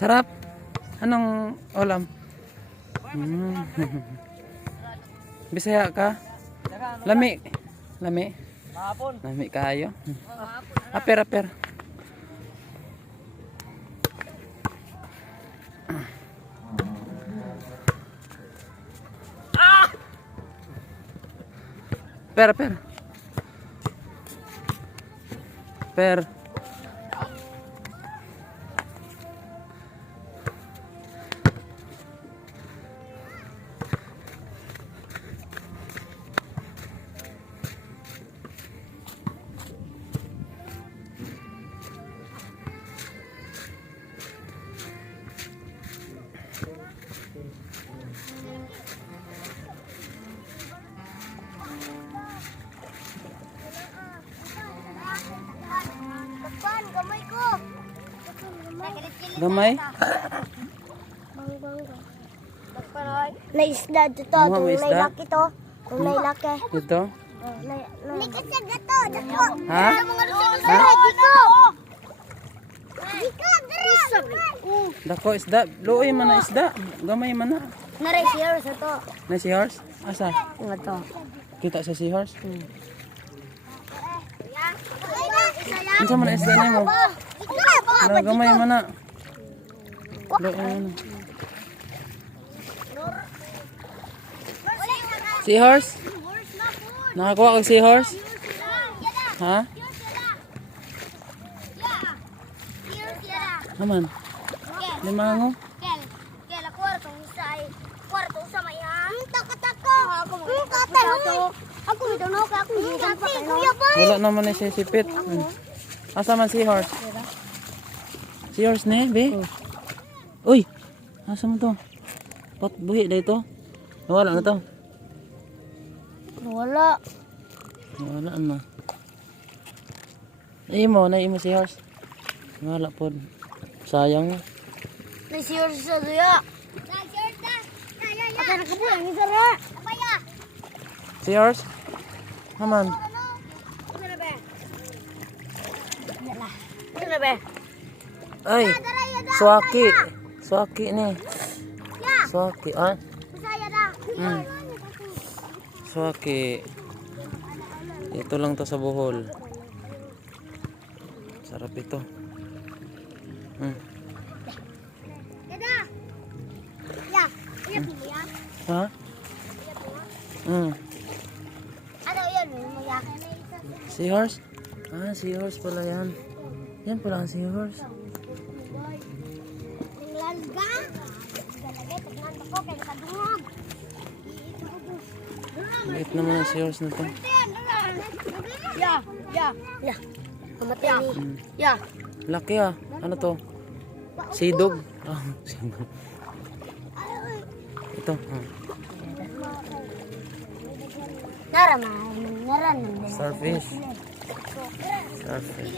Sarap. Anong ulam? Bisaya ka? Lami. Lami. Lami kayo. Aper, aper. Per, per. Per. Gamay? Na isda dito. Kung may laki to. Kung may laki. Ito? Likit sa gato. Dako. Ha? Dito. Dito. Dako isda. Luoy man na isda. Gamay man na. Naray seahorse ito. Na seahorse? Asa? Ito. Kita sa seahorse? Unsa man na isda nimo? Na gamay man na. Luoy man na. Seahorse? Nakakuha kang seahorse? Ha? Naman? Limango? Kel, kwarto sa ay kwarto sa may hang. Tako. Ako. Ako midano ka ako gikan pa kay. Wala naman na siya sipit. Asa man seahorse? Seahorse ne, be? Uy! Asa mo to? Pat buhi na ito? Nawala na to? Wala. Wala na. Imo seahorse. Wala po. Sayang. Na seahorse sa duya. Ata nakabuang ni Sara. Apaya. Seahorse? Naman. Ano ba? Ay! Swaki! Swaki ni. Swaki, ah? Masaya da. Swaki. Ito lang to sa Bohol. Sarap ito. Dada. Ya. Iya punya. Ha? Ano yan? Mga. Seahorse? Ah, seahorse pala yan. Yan pala ang seahorse. Lalga. Galagay pagnan ko kay nakadungog. Liit naman ang seahorse na to. Ya. Kamatay ni. Ya. Laki ah. Ano to? Sidog. Ah, sidog. Ito. Naran. Starfish. Starfish.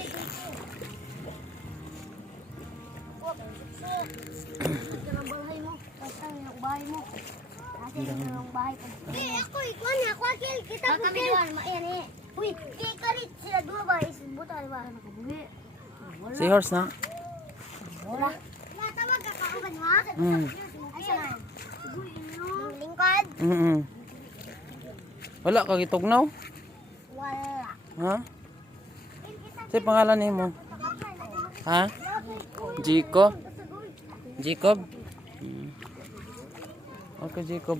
Ako ikuan niya, ako akil kita ko kami duan maiyan eh. Uy, karit sila dua ba isbutan ba nakabuhi. Seahorse na. Wala. Tawag ka kauban mo. Asa na? Lingkod. Wala ka gitugnaw? Wala. Ha? Sa pangalan nimo? Ha? Jacob? Jacob? Okay, Jacob.